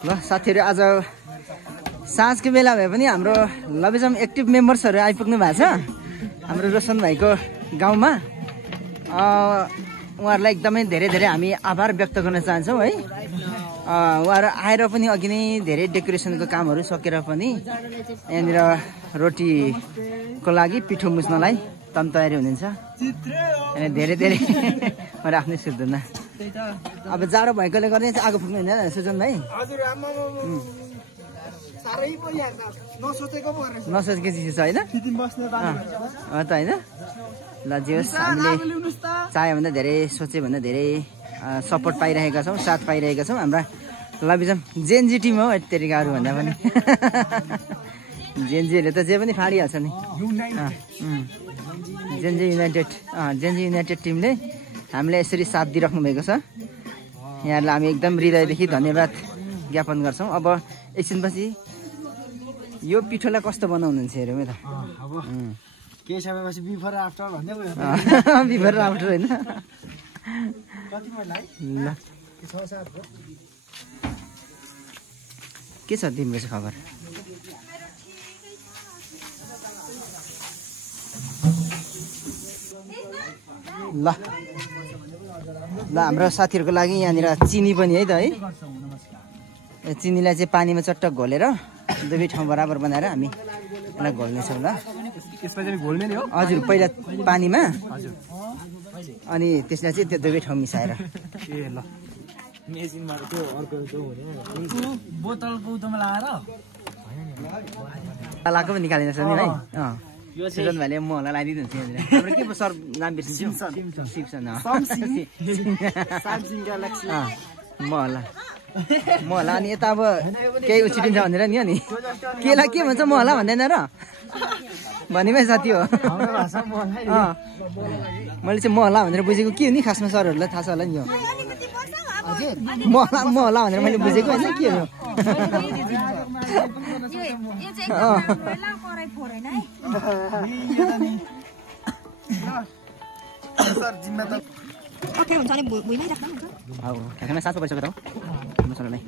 ल साथीहरू आज साँझको बेला भए पनि हाम्रो लभिजम एक्टिभ मेम्बर्सहरू आइपुग्नु भएको छ हाम्रो रोशन भाइको गाउँमा। उहाँहरूलाई एकदमै धेरै धेरै हामी आभार व्यक्त गर्न चाहन्छौँ है। उहाँहरू आएर पनि अघि नै धेरै डेकोरेसनको कामहरू सकेर पनि यहाँनिर रोटीको लागि पिठो मुस्नलाई तम तयारी हुनुहुन्छ। अनि धेरै धेरै मैले आफ्नै सुर्दैन। अब जाडो भएकोले गर्दा चाहिँ आगो फुक्नु हुँदैन सुजन भाइ? नसोचेको चिज छ होइन त होइन? ल जे होस् हामीले चाह्यो भन्दा धेरै सोच्यो भन्दा धेरै सपोर्ट पाइरहेका छौँ, साथ पाइरहेका छौँ। हाम्रा लभिजम जेएनजी टिम हो तरिकाहरू भन्दा पनि जेएनजीहरूले त जे पनि फाडिहाल्छ नि। जेएनजी युनाइटेड टिमले हामीलाई यसरी साथ दिइराख्नु भएको छ। यहाँहरूलाई हामी एकदम हृदयदेखि धन्यवाद ज्ञापन गर्छौँ। अब एकछिनपछि यो पिठोलाई कस्तो बनाउनुहुन्छ हेरौँ है त। केही समयपछि बिफोर आफ्टर भन्दै भयो। बिफोर आफ्टर होइन? ल के छ तिम्रो चाहिँ खबर? ल ल हाम्रो साथीहरूको लागि यहाँनिर चिनी पनि है त है। चिनीलाई चाहिँ पानीमा चट्ट घोलेर दुवै ठाउँ बराबर बनाएर हामी यसलाई घोल्नेछौँ। ल घोल्ने नि हो? हजुर, पहिला पानीमा अनि त्यसलाई चाहिँ त्यो दुवै ठाउँ मिसाएर। ए ल मेसिनमा त्यो अर्को बोतलको उतोमा लाएर लाको पनि निकालिन्छ नि भाइ। सुजन भाइले महला लगाइदिनुहुन्छ यहाँनिर। हाम्रो के सर नाम बिर्सिन्छु? सिप्सन महला। अनि यता अब केही उछिटिन्छ भनेर नि हो नि, केलाई के भन्छ महला भन्दैन र भनिमै साथी हो। मैले चाहिँ महला भनेर बुझेको के हो नि खासमा, सरहरूलाई थाहा छ होला नि। यो महला भनेर मैले बुझेको होइन के हो। ठ्याक्कैमा साँचो भइसक्यो त हौ मसला नै।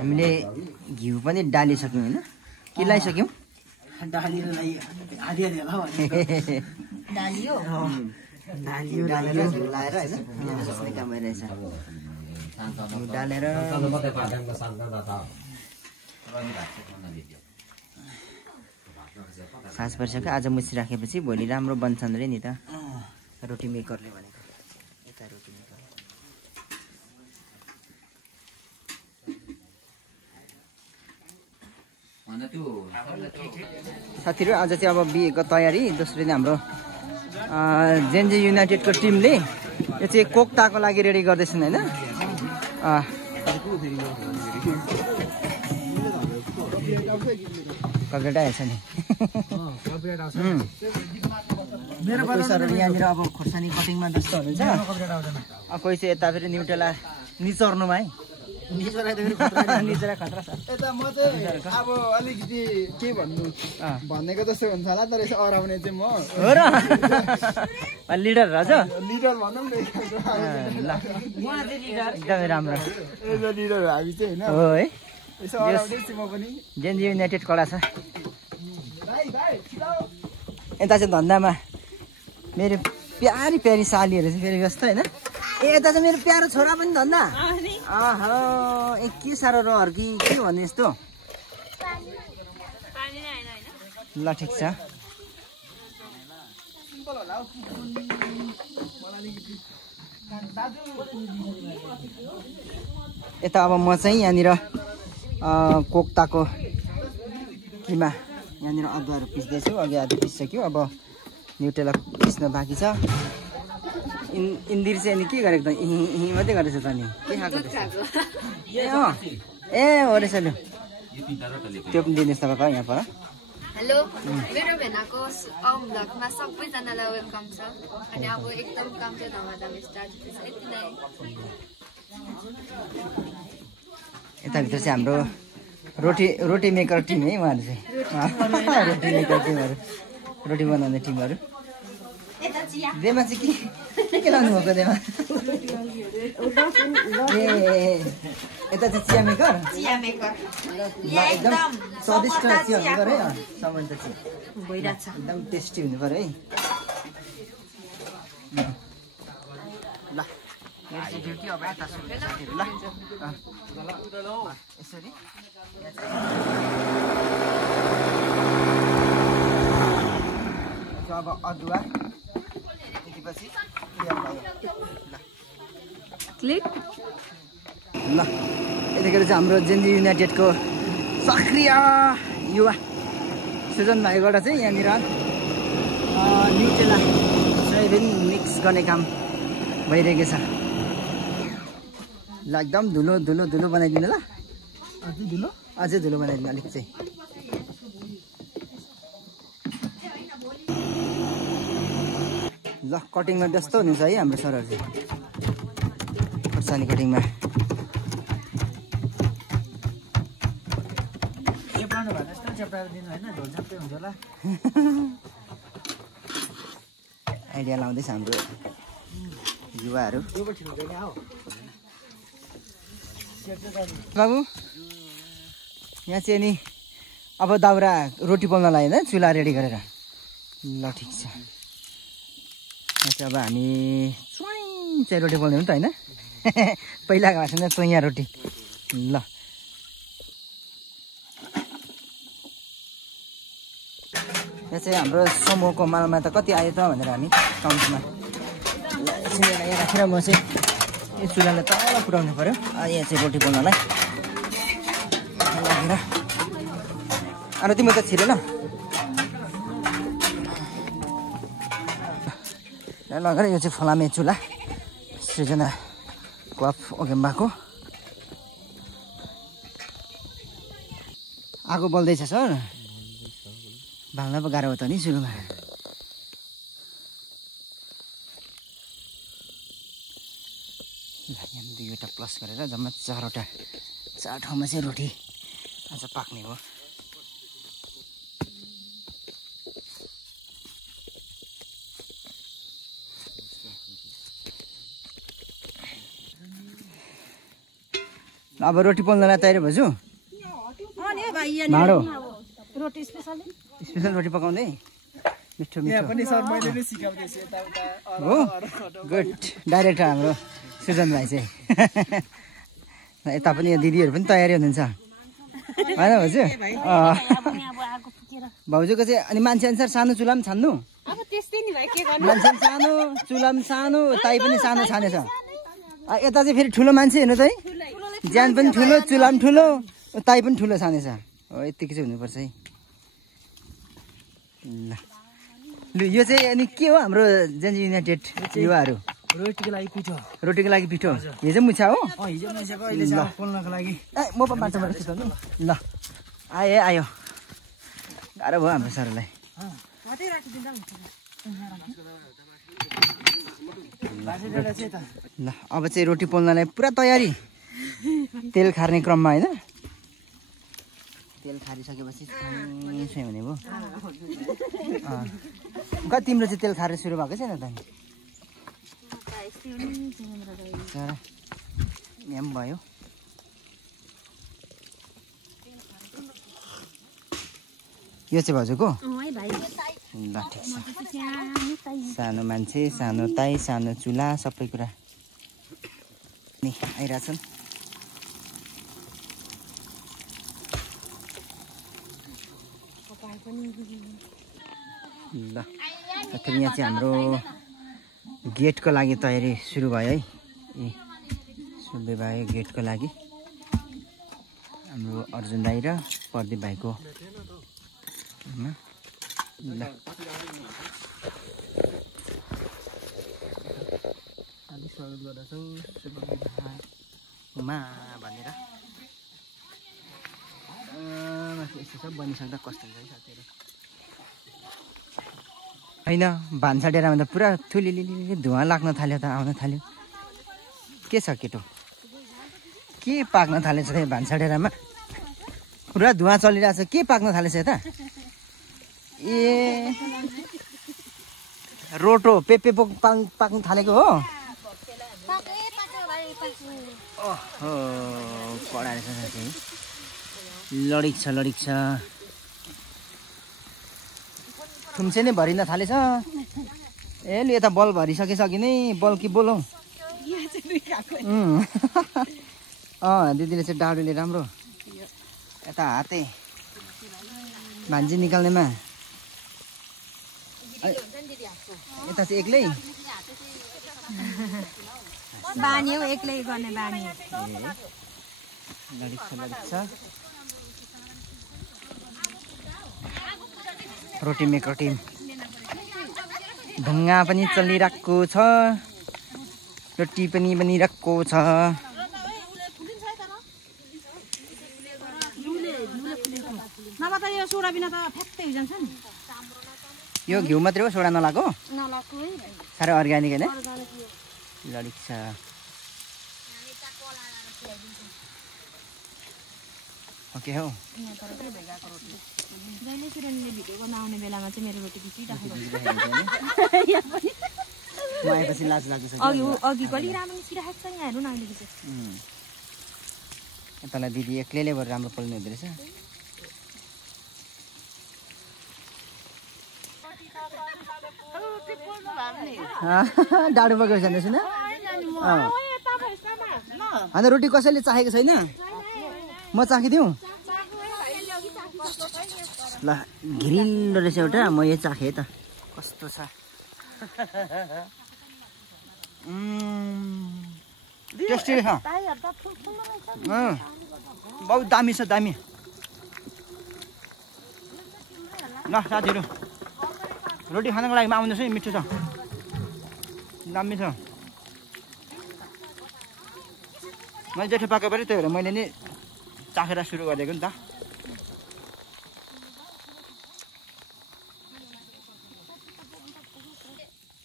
हामीले घिउ पनि डालिसक्यौँ होइन? के लगाइसक्यौँ? डालेर साँझ परिसक्यो। आज मुछी राखेपछि भोलि राम्रो बन्छन् रे नि त रोटी मेकरले भनेको। यता रोटी मेकर साथीहरू आज चाहिँ अब बिहेको तयारी। दोस्रो दिन हाम्रो जेएनजी युनाइटेडको टिमले यो चाहिँ कोक्ताको लागि रेडी गर्दैछन् होइन? कपरेट आएछ नि। यहाँनिर अब खोर्सानी कटिङमा जस्तो हुनुहुन्छ, कोही चाहिँ यता फेरि न्युटेला निचर्नुमा है। खतरा छ। यता म चाहिँ अब अलिकति के भन्नु भनेको जस्तो हुन्छ होला, तर यसो अराउने चाहिँ म हो र। लिडर रहेछ? लिडर भनौँ न। एकदमै राम्रो लिडर हामी चाहिँ होइन हो है। यसो अराउने चाहिँ म पनि। जेएनजी युनाइटेड कडा छ। यता चाहिँ धन्दामा मेरो प्यारी प्यारी सालीहरू चाहिँ फेरि व्यस्त होइन? ए यता चाहिँ मेरो प्यारो छोरा पनि धन्दा। ए के साह्रो रहर कि के भन्ने यस्तो। ल ठिक छ। यता अब म चाहिँ यहाँनिर कोक्ताको किमा यहाँनिर अदुवाहरू पिस्दैछु। अघि आधी पिसिसक्यो, अब न्युटेला पिस्न बाँकी छ। इन्दिर चाहिँ अनि के गरेको त? यहीँ मात्रै गरेछ त नि? के खाएको ए हो रहेछ लु। त्यो पनि दिनुहोस् तपाईँको यहाँ पर। हेलो मेरो भेनाको भ्लगमा सबैजनालाई वेलकम छ अनि अब एकदम काम चाहिँ धमाधम स्टार्ट हुँदैछ यति नै यताभित्र चाहिँ हाम्रो रोटी मेकर टिम है उहाँहरू चाहिँ रोटी मेकर टिमहरू रोटी बनाउने टिमहरू देमा चाहिँ के लाउनु भएको देमा ए यता चाहिँ चिया मेकर एकदम स्वादिष्ट चिया हुनु पऱ्यो है सामान त चाहिँ भइरहेछ एकदम टेस्टी हुनु पऱ्यो है ल ड्युटी अब यता सुरु साथीहरू ल यसरी अब अदुवा त्यसपछि क्लिक ल यतिखेर चाहिँ हाम्रो जेएनजी युनाइटेडको सक्रिय युवा सुजन भाइबाट चाहिँ यहाँनिर न्युट्रेला सोयाबिन मिक्स गर्ने काम भइरहेको छ ल एकदम धुलो बनाइदिनु ल अझै धुलो बनाइदिनु अलिक चाहिँ ल कटिङमा व्यस्त हुनुहुन्छ है हाम्रो सरहरू चाहिँ खोर्सानी कटिङमा आइडिया लाउँदैछ हाम्रो युवाहरू बाबु यहाँ चाहिँ नि अब दाउरा रोटी पोल्नलाई होइन चुल्हा रेडी गरेर ल ठिक छ यहाँ चाहिँ अब हामी चाहिँ रोटी पोल्ने हो नि त होइन पहिलाको भाषामा चोइया रोटी ल यहाँ चाहिँ हाम्रो समूहको मालमा त कति आयो त भनेर हामी काउन्टमा एकछिन यहाँ राखेर म चाहिँ यो चुल्हालाई तल पुऱ्याउनु पऱ्यो यहाँ चाहिँ रोटी पोल्नलाई लागेर अनि तिम्रो त छिरेन लगेर यो चाहिँ फलामे चुल्हा सृजना क्लब ओगेम्बाको आगो बल्दैछ सर भाल्न पो गाह्रो हो त नि सुरुमा यहाँ दुईवटा प्लस गरेर जम्मा चार ठाउँमा चाहिँ रोटी आज पाक्ने हो अब रोटी पोल्नलाई तयारी भएछु भाँडो स्पेसल रोटी पकाउँदै मिठो हो गुड डाइरेक्टर हाम्रो सुजन भाइ चाहिँ यता पनि दिदीहरू पनि तयारी हुनुहुन्छ होइन भाउजू भाउजूको चाहिँ अनि मान्छे अनुसार सानो चुल्हा पनि छान्नु मान्छे सानो चुल्हा पनि सानो ताई पनि सानो छानेछ यता चाहिँ फेरि ठुलो मान्छे हेर्नु त है ज्यान पनि ठुलो चुल्हा पनि ठुलो ताई पनि ठुलो छानेछ हो यतिकै चाहिँ हुनुपर्छ है ल यो चाहिँ अनि के हो हाम्रो जेएनजी युनाइटेड युवाहरू रोटीको लागि पिठो हिजो मुछा हो म पनि माछा ल आयो गाह्रो भयो हाम्रो सरलाई ल अब चाहिँ रोटी पोल्नलाई पुरा तयारी तेल खार्ने क्रममा होइन तेल खारिसकेपछि भने भयो कति तिम्रो चाहिँ तेल खारेर सुरु भएको छैन त यहाँ पनि भयो यो चाहिँ भाउजूको ल ठिक छ सानो मान्छे सानो ताई सानो चुल्हा सबै कुरा नि आइरहेछन् ल फेरि यहाँ चाहिँ हाम्रो गेटको लागि तयारी सुरु भयो है ए सुन्दै भयो गेटको लागि हाम्रो अर्जुन दाई र प्रदीप भाइको ल स्वागत गर्दछौँ मा भनेर यस्तो सब बनिसक्दा कस्तो हुन्छ साथीहरू होइन भान्सा डेरामा त पुरा थुलिलिलि धुवा लाग्न थाल्यो त आउन थाल्यो के छ केटो के पाक्न थालेछ त भान्सा डेरामा पुरा धुवा चलिरहेछ के पाक्न थालेछ यता ए रोटो पेपे पाक्न थालेको हो ओहो कडा रहेछ साथी लडिक छ थुम्से नै भरिन थालेछ ए लु यता बल भरिसकेछ कि नै बल कि बोलौ दिदीले चाहिँ डाडुले राम्रो यता हाते भान्जी निकाल्नेमा यता चाहिँ एक्लै बानी हो एक्लै गर्ने बानी लडिक छ रोटी मेकर टिम ढुङ्गा पनि चलिरहेको छ रोटी पनि बनिरहेको छ नभए त यो सोडा बिना त फ्याक्कै जान्छ नि यो घिउ मात्रै हो सोडा नलाको नलाको है साह्रै अर्ग्यानिक होइन लडिक छ ओके हो जहिले किरणले भिडियो बनाउने बेलामा चाहिँ मेरो रोटी खिचिराखेको आएपछि लाज लाग्छ अघि कति राम्रो निस्किराखेको छ यहाँ हेर्नु न अहिले चाहिँ यतालाई दिदी एक्लैले भएर राम्रो पोल्नु हुँदो रहेछ डाडु बगेको छैन सुन अन्त रोटी कसैले चाहेको छैन म चाखिदिउँ ल घिरिलो रहेछ एउटा म यो चाखेँ त कस्तो छ टेस्टी रहेछ बहुत दामी छ दामी ल साथीहरू रोटी खानको लागि आउनुहोस् है मिठो छ दामी छ मैले जेठो पाएको पऱ्यो त्यही भएर मैले नि चाखेर सुरु गरेको नि त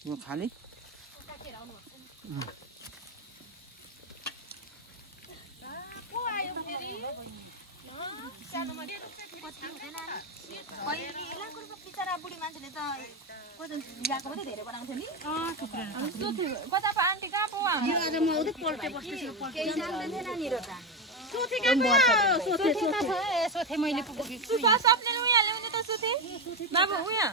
यो खाली बुढी मान्छेले त ल्याएको पनि धेरै बनाउँछ नि कता पो आन्टी कहाँ पो सोथे मैले सबले उहाँ ल्याउने त सोथे बाबु उहाँ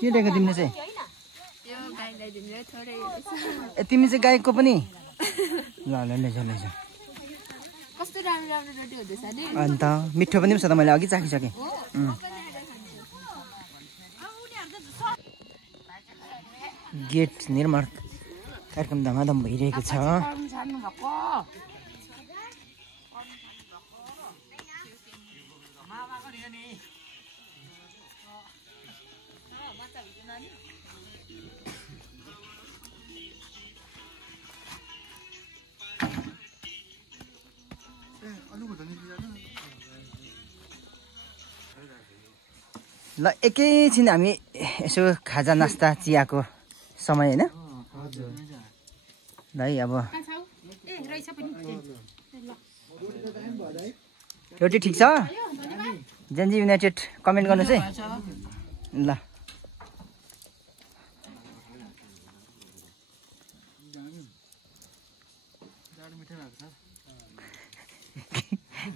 के दिएको तिमीले चाहिँ ए तिमी चाहिँ गाईको पनि ल लैजाऊ कस्तो राम्रो राम्रो रोटी हुँदैछ नि अन्त मिठो पनि छ त मैले अघि चाखिसकेँ गेट निर्माण कार्यक्रम धमाधम भइरहेको छ ल एकैछिन हामी यसो खाजा नास्ता चियाको समय होइन ल है अब रोटी ठिक छ जेनजी युनाइटेड कमेन्ट गर्नुहोस् है ल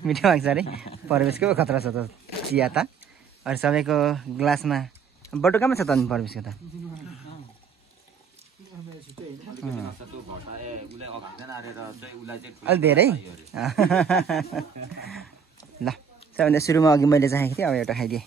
मिठो लाग्छ अरे परवेशको पो खतरा छ त चिया त अरू सबैको ग्लासमा बटो कहाँमा छ त अनि परवेशको त अलि धेरै ल सबैभन्दा सुरुमा अघि मैले चाहेको थिएँ अब एउटा खाइदिएँ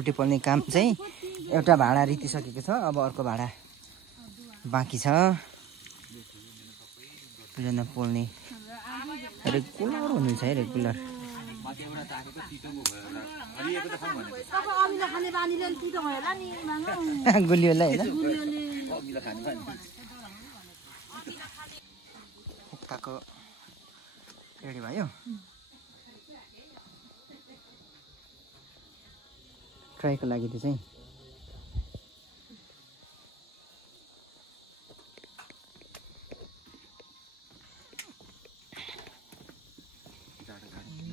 रोटी पोल्ने काम चाहिँ एउटा भाडा रितिसकेको छ, अब अर्को भाडा बाँकी छ। दुईजना पोल्ने रेगुलर हुनुहुन्छ है, रेगुलर। गुलियोलाई होइन कुक्काको रेडी भयो। ट्राईको लागि त्यो चाहिँ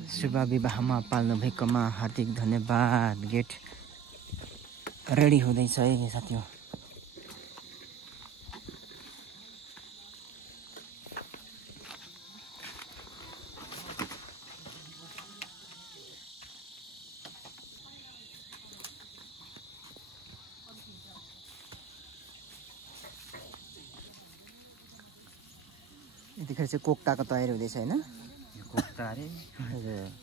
शुभ विवाहमा पाल्नु भएकोमा हार्दिक धन्यवाद। गेट रेडी हुँदैछ है साथीहरु। यतिखेर चाहिँ कोक्ताको तयारी हुँदैछ हैन? कोक्ता अरे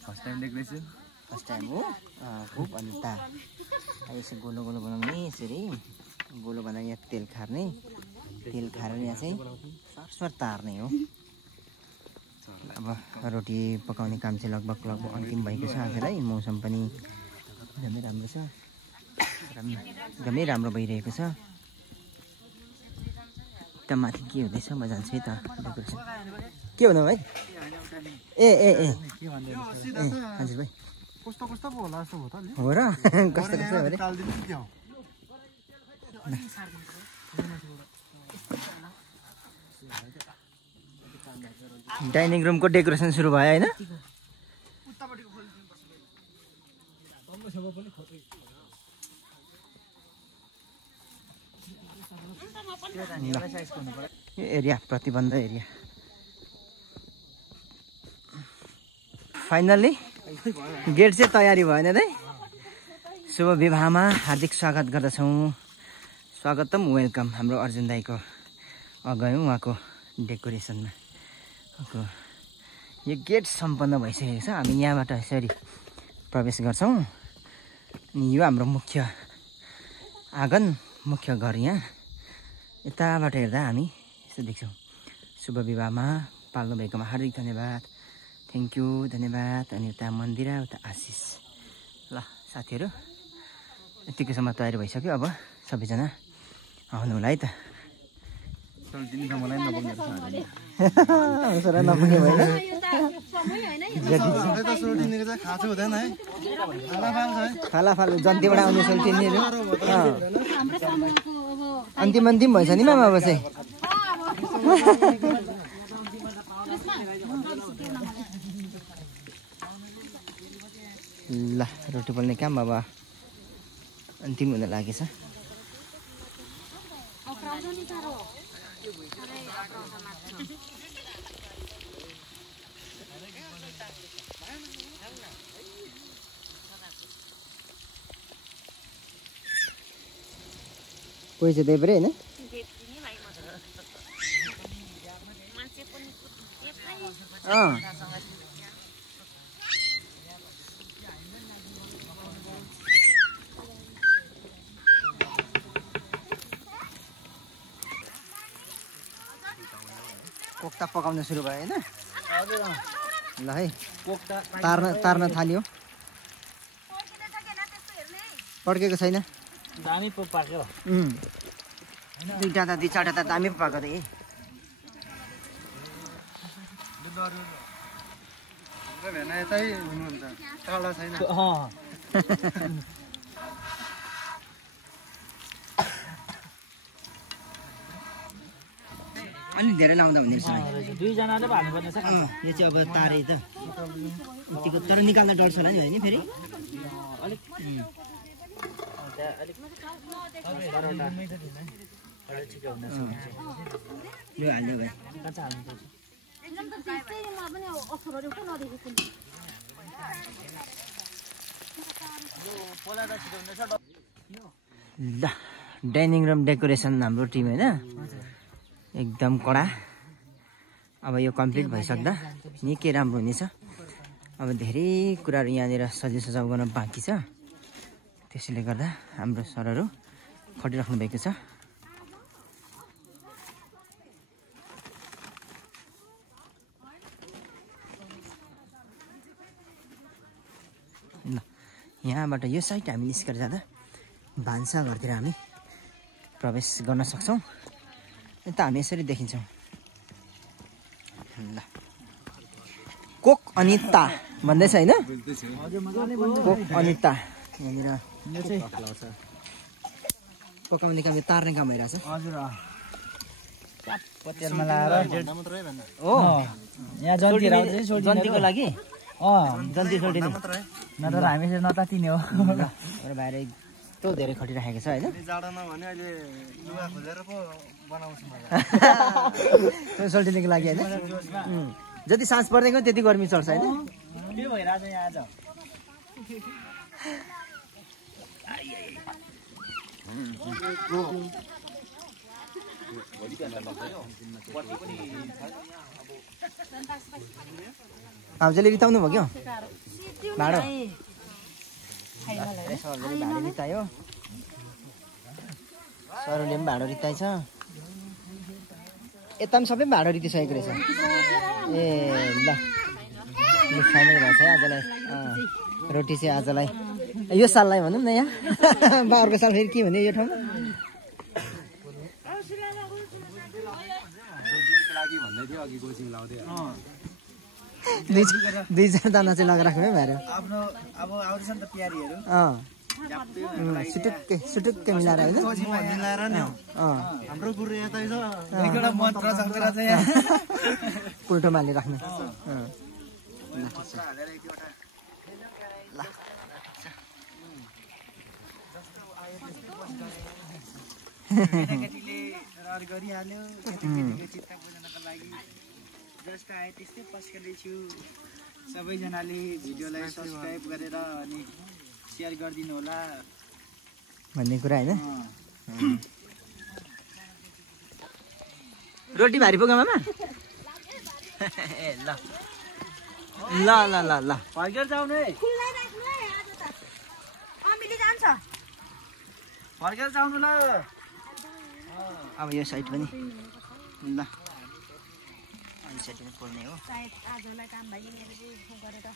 first time decoration, first time हो। खुब अनि तार यसो गोलो गोलो बनाउने, यसरी गोलो बनाएर यहाँ तेल खार्ने, तेल खारेर यहाँ चाहिँ सरसर तार्ने हो। अब रोटी पकाउने काम चाहिँ लगभग अन्तिम भएको छ आजलाई। मौसम पनि एकदमै राम्रो छ, एकदमै राम्रो भइरहेको छ। त माथि के हुँदैछ म जान्छु है त डेकोरेसन। के हुनु भाइ? ए ए ए हजुर भाइ, कस्तो कस्तो पो होला जस्तो हो त नि। हो र? कस्तो कस्तो हो रे? डाइनिङ रुमको डेकोरेसन सुरु भयो हैन? एरिया प्रतिबन्ध एरिया। फाइनली गेट चाहिँ तयारी भएन है। शुभ विवाहमा हार्दिक स्वागत गर्दछौँ। स्वागतम वेलकम हाम्रो अर्जुन दाईको गयौँ उहाँको डेकोरेसनमा। यो गेट सम्पन्न भइसकेको छ। हामी यहाँबाट यसरी प्रवेश गर्छौँ। अनि यो हाम्रो मुख्य आँगन, मुख्य घर। यहाँ यताबाट हेर्दा हामी यसो देख्छौँ। शुभ विवाहमा पाल्नु भएकोमा हार्दिक धन्यवाद, थ्याङ्क यू, धन्यवाद। अनि उता मन्दिर, उता आशिष। ल साथीहरू, यतिकोसम्म तयारी भइसक्यो। अब सबैजना आउनु होला है त। नपुग्ने भएन, फालाफाल जन्तीबाट आउने सोल्टिनीहरू अन्तिम अन्तिम भएछ नि मामा अब चाहिँ। ल रोटी पोल्ने काम अब अन्तिम हुन लागेछ। पैसा दिए पऱ्यो होइन? कोक्ता पकाउन सुरु भयो होइन? ल है, कोक्ता तार्न थाल्यो। पड्केको छैन? दामी पो पाक्यो। दुईवटा त दुई चारवटा त दामी पो पाएको थिएँ। यतै हुनुहुन्छ, टाढा छैन। अलि धेरै नआउँदा भन्ने रहेछ। दुईजनाले भन्नुपर्ने छ। यो चाहिँ अब तारे त यतिको, तर निकाल्दा डल्छ होला नि होइन फेरि? यो हाल्यो भाइ। ल डाइनिङ रुम डेकोरेसन हाम्रो टिम होइन एकदम कडा। अब यो कम्प्लिट भइसक्दा निकै राम्रो हुनेछ। अब धेरै कुराहरू यहाँनिर सजाउ गर्न बाँकी छ। त्यसैले गर्दा हाम्रो सरहरू खटिराख्नु भएको छ। ल यहाँबाट यो साइड हामी निस्केर जाँदा भान्सा घरतिर हामी प्रवेश गर्न सक्छौँ। यता हामी यसरी देखिन्छौँ। ल कोक अनिता भन्दैछ होइन? कोक अनिता यहाँनिर पकाउने काम तार्ने काम भइरहेछ। हजुर पतेलमा लाएर हो यहाँ जन्तीको लागि जन्ती छोडिदिनु नत्र हामी नतातिने हो। र बाहिर यस्तो धेरै खटिराखेको छ होइन? जाडोमा भने अहिले लुगा खोलेर पो बनाउँछु सोल्टिनको लागि होइन? जति साँझ पर्दैको त्यति गर्मी चढ्छ होइन? के भइरहेछ यहाँ आज? भाउजूले रिताउनु भयो क्या भाडो? सरले भाडो रितायो, सरले पनि भाडो रिताएछ। यता पनि सबै भाडो रितिसकेको रहेछ। ए ल फाइनल भएछ है आजलाई। रोटी चाहिँ आजलाई यो साललाई भनौँ न। यहाँ अर्को साल फेरि के भन्यो यो ठाउँमा? दुई चार दाना चाहिँ लगाइराख्नु है भाइहरू। अब आउँदैछ नि त प्यारीहरू सुटुक्कै सुटुक्कै मिलाएर होइन? मिलाएर नि हाम्रो गुरु यता एउटा मन्त्र सकेर चाहिँ यहाँ पुल्टोमा हालिराख्नु। केटीले रहर गरिहाल्यो। केटीको चित्त बुझ्नको लागि जस्ट आए त्यस्तै पस्किँदैछु। सबैजनाले भिडियोलाई सब्सक्राइब गरेर अनि सेयर गरिदिनु होला भन्ने कुरा होइन? रोटी भारी पुग्यो मामा? ए ल ल ल ल ल फर्केर जाउँ है। फर्केर जाउनु ल। अब यो साइड पनि ल अनि साइड पनि खोल्ने हो। सायद आजलाई काम भयो मेरो चाहिँ गरेर